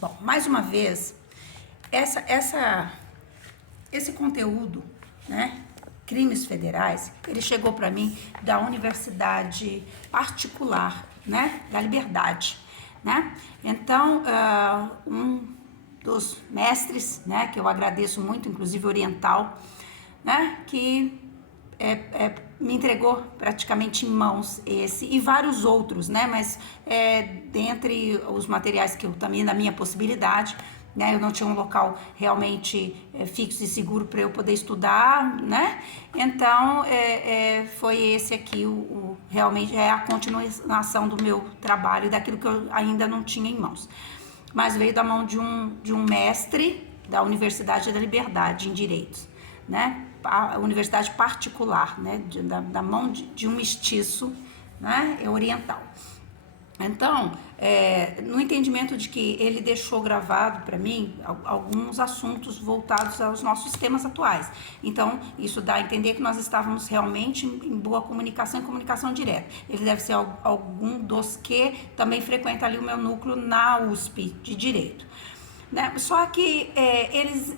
Bom, mais uma vez, esse conteúdo, né, crimes federais, ele chegou para mim da Universidade Particular, né, da Liberdade, né? Então, um dos mestres, né, que eu agradeço muito, inclusive oriental, né, que me entregou praticamente em mãos esse e vários outros, né? Mas dentre os materiais que eu também da minha possibilidade, né? Eu não tinha um local realmente fixo e seguro para eu poder estudar, né? Então foi esse aqui realmente é a continuação do meu trabalho e daquilo que eu ainda não tinha em mãos. Mas veio da mão de um mestre da Universidade da Liberdade em Direitos, né? A universidade particular, né? Da mão de um mestiço, né? Oriental. Então, no entendimento de que ele deixou gravado para mim alguns assuntos voltados aos nossos temas atuais. Então, isso dá a entender que nós estávamos realmente em boa comunicação, em comunicação direta. Ele deve ser algum dos que também frequenta ali o meu núcleo na USP de Direito. Né? Só que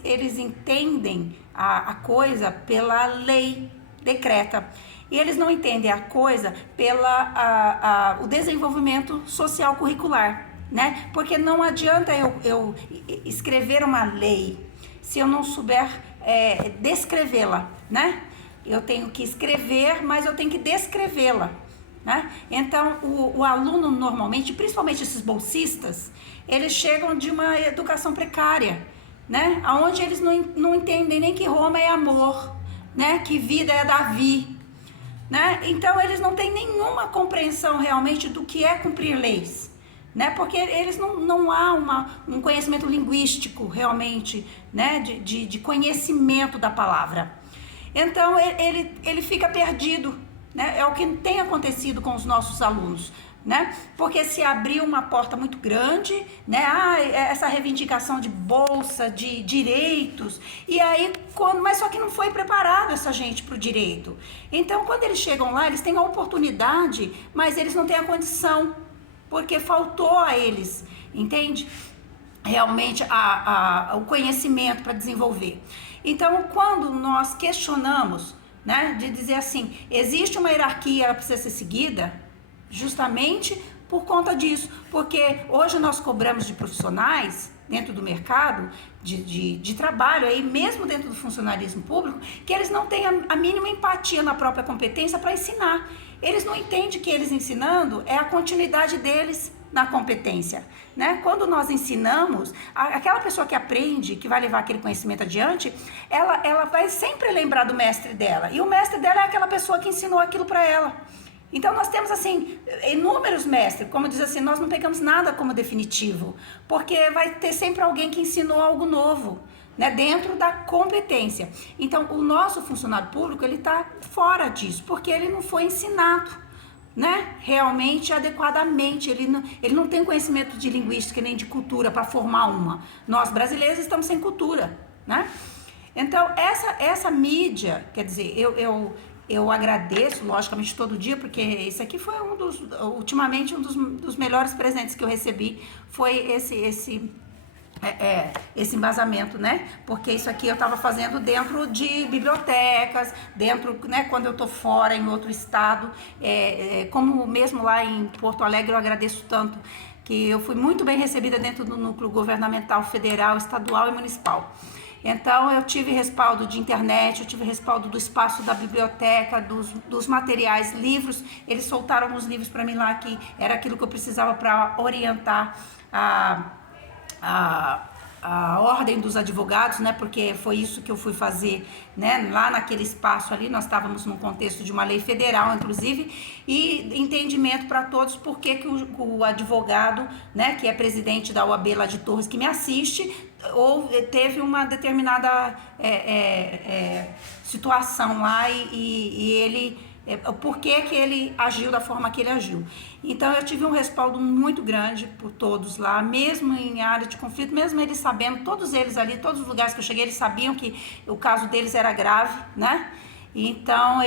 eles entendem a coisa pela lei decreta. E eles não entendem a coisa o desenvolvimento social curricular, né? Porque não adianta eu escrever uma lei se eu não souber descrevê-la, né? Eu tenho que escrever, mas eu tenho que descrevê-la, né? Então, o aluno normalmente, principalmente esses bolsistas, eles chegam de uma educação precária, né? Onde eles não entendem nem que Roma é amor, né? Que vida é Davi, né? Então eles não têm nenhuma compreensão realmente do que é cumprir leis, né? Porque eles não há um conhecimento linguístico realmente, né? De conhecimento da palavra. Então ele fica perdido, né? É o que tem acontecido com os nossos alunos, né? Porque se abriu uma porta muito grande, né? Essa reivindicação de bolsa, de direitos, e aí mas só que não foi preparado essa gente para o direito. Então, quando eles chegam lá, eles têm a oportunidade, mas eles não têm a condição, porque faltou a eles, entende? Realmente o conhecimento para desenvolver. Então, quando nós questionamos, né, de dizer assim, existe uma hierarquia, ela precisa ser seguida, justamente por conta disso, porque hoje nós cobramos de profissionais dentro do mercado de trabalho, aí mesmo dentro do funcionalismo público, que eles não têm a mínima empatia na própria competência para ensinar. Eles não entendem que eles ensinando é a continuidade deles na competência, né? Quando nós ensinamos, aquela pessoa que aprende, que vai levar aquele conhecimento adiante, ela vai sempre lembrar do mestre dela, e o mestre dela é aquela pessoa que ensinou aquilo para ela. Então nós temos assim inúmeros mestres, como diz assim, nós não pegamos nada como definitivo, porque vai ter sempre alguém que ensinou algo novo, né, dentro da competência. Então o nosso funcionário público, ele está fora disso, porque ele não foi ensinado, né, realmente adequadamente, ele não tem conhecimento de linguística nem de cultura para formar uma. Nós brasileiros estamos sem cultura, né? Então essa mídia, quer dizer, eu agradeço, logicamente, todo dia, porque esse aqui foi ultimamente, um dos melhores presentes que eu recebi, foi esse embasamento, né? Porque isso aqui eu estava fazendo dentro de bibliotecas, dentro, né, quando eu tô fora, em outro estado, como mesmo lá em Porto Alegre, eu agradeço tanto, que eu fui muito bem recebida dentro do núcleo governamental federal, estadual e municipal. Então eu tive respaldo de internet, eu tive respaldo do espaço da biblioteca, dos materiais, livros. Eles soltaram alguns livros para mim lá que era aquilo que eu precisava para orientar a ordem dos advogados, né? Porque foi isso que eu fui fazer, né? Lá naquele espaço ali, nós estávamos num contexto de uma lei federal, inclusive, e entendimento para todos porque que o advogado, né? Que é presidente da OAB lá de Torres, que me assiste, teve uma determinada situação lá e ele por que ele agiu da forma que ele agiu. Então eu tive um respaldo muito grande por todos lá, mesmo em área de conflito, mesmo eles sabendo, todos eles ali, todos os lugares que eu cheguei, eles sabiam que o caso deles era grave, né? Então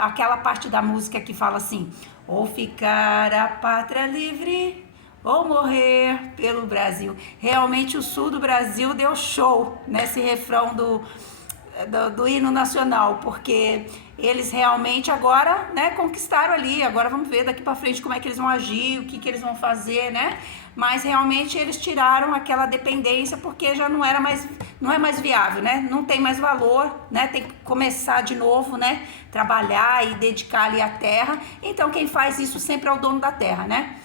aquela parte da música que fala assim, ou ficar a pátria livre, ou morrer pelo Brasil. Realmente o sul do Brasil deu show nesse refrão do hino nacional, porque eles realmente agora, né, conquistaram ali. Agora vamos ver daqui para frente como é que eles vão agir, o que que eles vão fazer, né? Mas realmente eles tiraram aquela dependência, porque já não é mais viável, né? Não tem mais valor, né? Tem que começar de novo, né? Trabalhar e dedicar ali a terra. Então quem faz isso sempre é o dono da terra, né?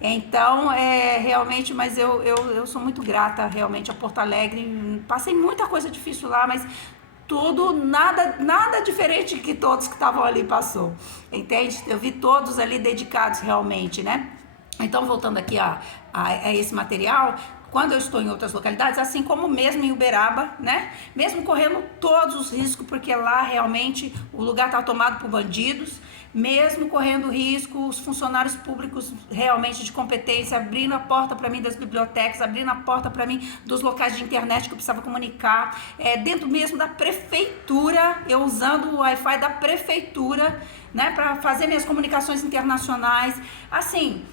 Então, realmente, mas eu sou muito grata realmente a Porto Alegre. Passei muita coisa difícil lá, mas tudo, nada diferente que todos que estavam ali passou, entende? Eu vi todos ali dedicados realmente, né? Então, voltando aqui a esse material, quando eu estou em outras localidades, assim como mesmo em Uberaba, né? Mesmo correndo todos os riscos, porque lá realmente o lugar está tomado por bandidos, mesmo correndo risco, os funcionários públicos realmente de competência, abrindo a porta para mim das bibliotecas, abrindo a porta para mim dos locais de internet que eu precisava comunicar, dentro mesmo da prefeitura, eu usando o Wi-Fi da prefeitura, né? Para fazer minhas comunicações internacionais, assim,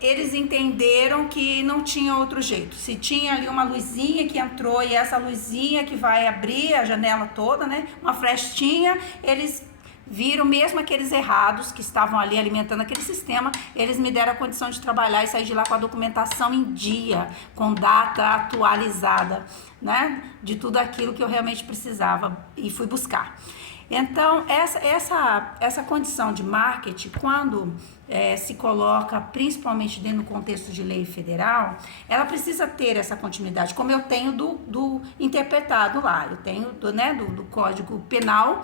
eles entenderam que não tinha outro jeito. Se tinha ali uma luzinha que entrou e essa luzinha que vai abrir a janela toda, né? Uma frestinha, eles viram mesmo aqueles errados que estavam ali alimentando aquele sistema, eles me deram a condição de trabalhar e sair de lá com a documentação em dia, com data atualizada, né? De tudo aquilo que eu realmente precisava e fui buscar. Então, essa condição de marketing, quando se coloca principalmente dentro do contexto de lei federal, ela precisa ter essa continuidade, como eu tenho do interpretado lá, eu tenho do Código Penal,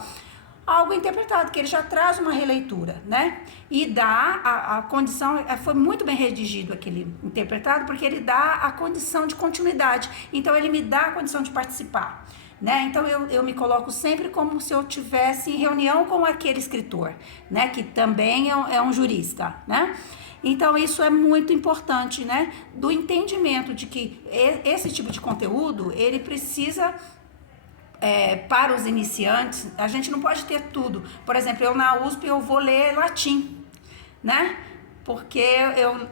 algo interpretado, que ele já traz uma releitura, né? E dá a condição, foi muito bem redigido aquele interpretado, porque ele dá a condição de continuidade, então ele me dá a condição de participar, né? Então eu me coloco sempre como se eu tivesse em reunião com aquele escritor, né? Que também é um jurista, né? Então isso é muito importante, né? Do entendimento de que esse tipo de conteúdo, ele precisa... para os iniciantes, a gente não pode ter tudo. Por exemplo, eu na USP eu vou ler latim, né? Porque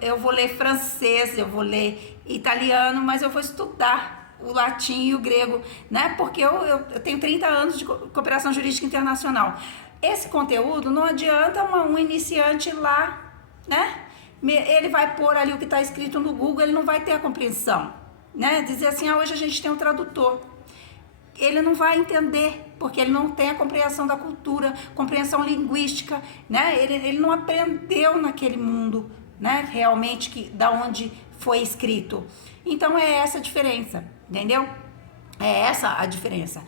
eu vou ler francês, eu vou ler italiano, mas eu vou estudar o latim e o grego, né? Porque eu tenho 30 anos de cooperação jurídica internacional. Esse conteúdo não adianta um iniciante lá, né? Ele vai pôr ali o que está escrito no Google, ele não vai ter a compreensão, né? Dizer assim, hoje a gente tem um tradutor. Ele não vai entender, porque ele não tem a compreensão da cultura, compreensão linguística, né? Ele não aprendeu naquele mundo, né? Realmente da onde foi escrito. Então é essa a diferença, entendeu? É essa a diferença.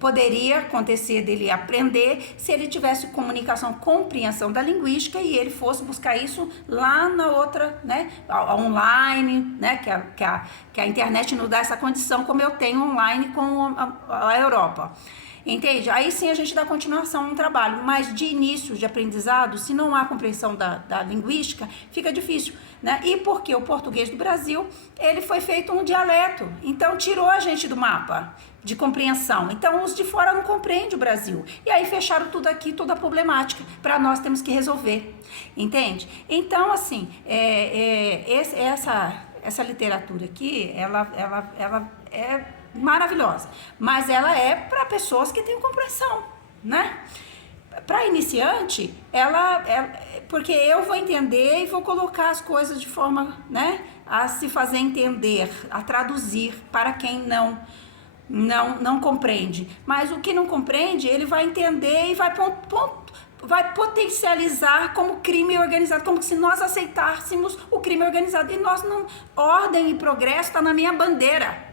Poderia acontecer dele aprender se ele tivesse comunicação, compreensão da linguística e ele fosse buscar isso lá na outra, né, online, né, que a internet nos dá essa condição, como eu tenho online com a Europa. Entende? Aí sim a gente dá continuação no trabalho, mas de início de aprendizado, se não há compreensão da linguística, fica difícil, né? E porque o português do Brasil, ele foi feito um dialeto, então tirou a gente do mapa de compreensão. Então os de fora não compreendem o Brasil. E aí fecharam tudo aqui, toda a problemática, para nós temos que resolver, entende? Então, assim, essa literatura aqui, ela é maravilhosa, mas ela é para pessoas que têm compreensão, né? Para iniciante, porque eu vou entender e vou colocar as coisas de forma, né, a se fazer entender, a traduzir para quem não compreende. Mas o que não compreende, ele vai entender e vai potencializar como crime organizado, como se nós aceitássemos o crime organizado. E nós não, ordem e progresso está na minha bandeira.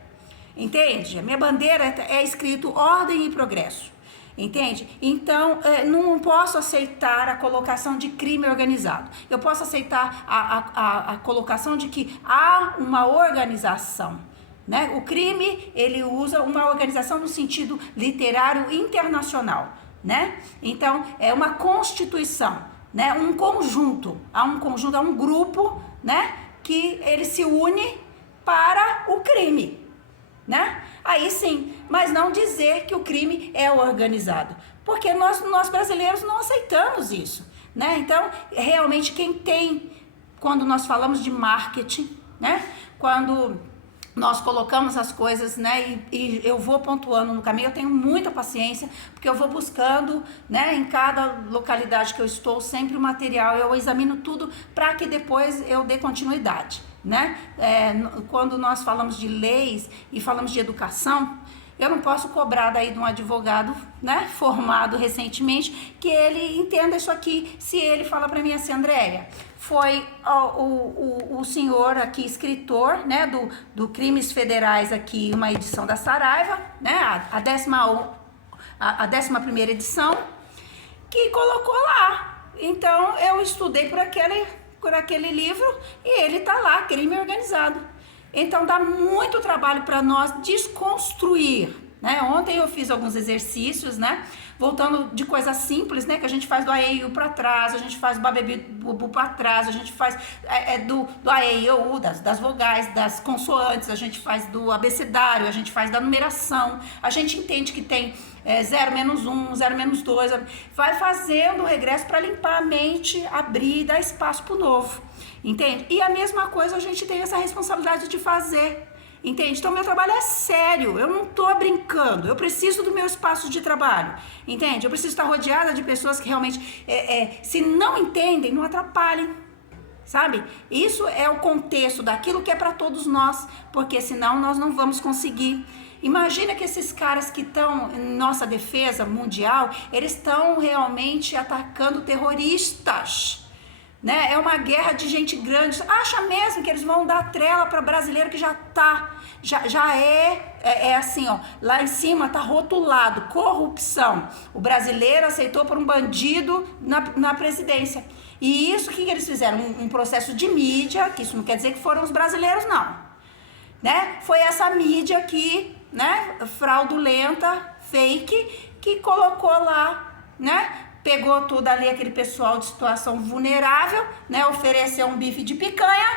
Entende? A minha bandeira é escrito ordem e progresso, entende? Então, não posso aceitar a colocação de crime organizado. Eu posso aceitar a colocação de que há uma organização, né? O crime, ele usa uma organização no sentido literário internacional, né? Então, é uma constituição, né? Um conjunto, há um grupo, né? Que ele se une para o crime, né? Aí sim, mas não dizer que o crime é organizado, porque nós brasileiros não aceitamos isso, né? Então, realmente quem tem quando nós falamos de marketing, né? Quando nós colocamos as coisas, né, e eu vou pontuando no caminho, eu tenho muita paciência, porque eu vou buscando, né, em cada localidade que eu estou, sempre o material, eu examino tudo para que depois eu dê continuidade, né? Quando nós falamos de leis e falamos de educação, eu não posso cobrar daí de um advogado, né, formado recentemente, que ele entenda isso aqui, se ele fala para mim assim, Andréia, foi o senhor aqui, escritor, né, do Crimes Federais aqui, uma edição da Saraiva, né, a 11ª edição, que colocou lá. Então, eu estudei por aquele livro e ele tá lá, crime organizado. Então, dá muito trabalho para nós desconstruir, né? Ontem eu fiz alguns exercícios, né? Voltando de coisas simples, né? Que a gente faz do AEIU para trás, a gente faz do Babebu para trás, a gente faz do AEIU, das vogais, das consoantes, a gente faz do abecedário, a gente faz da numeração, a gente entende que tem 0 menos 1, 0 menos 2, vai fazendo o regresso para limpar a mente, abrir e dar espaço para o novo, entende? E a mesma coisa a gente tem essa responsabilidade de fazer, entende? Então meu trabalho é sério, eu não tô brincando, eu preciso do meu espaço de trabalho, entende? Eu preciso estar rodeada de pessoas que realmente, se não entendem, não atrapalhem, sabe? Isso é o contexto daquilo que é para todos nós, porque senão nós não vamos conseguir. Imagina que esses caras que estão em nossa defesa mundial, eles estão realmente atacando terroristas, né? É uma guerra de gente grande. Acha mesmo que eles vão dar trela para brasileiro que já é assim, ó, lá em cima tá rotulado, corrupção. O brasileiro aceitou por um bandido na presidência. E isso, o que eles fizeram? Um processo de mídia, que isso não quer dizer que foram os brasileiros, não, né? Foi essa mídia que, né, fraudulenta, fake, que colocou lá, né? Pegou tudo ali, aquele pessoal de situação vulnerável, né? Ofereceu um bife de picanha,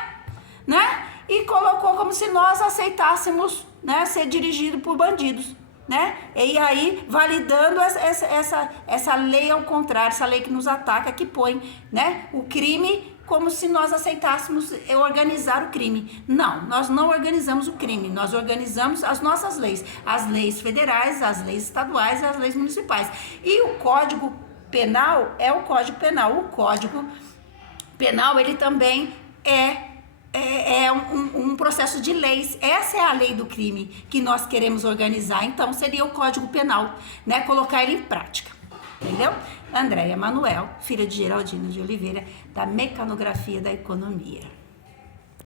né? E colocou como se nós aceitássemos, né, ser dirigido por bandidos, né? E aí, validando essa lei ao contrário, essa lei que nos ataca, que põe, né, o crime como se nós aceitássemos organizar o crime. Não, nós não organizamos o crime, nós organizamos as nossas leis, as leis federais, as leis estaduais e as leis municipais. E o Código Penal é o Código Penal. O Código Penal, ele também é um processo de leis. Essa é a lei do crime que nós queremos organizar. Então, seria o Código Penal, né? Colocar ele em prática. Entendeu? Andréia Manuel, filha de Geraldino de Oliveira, da Mecanografia da Economia.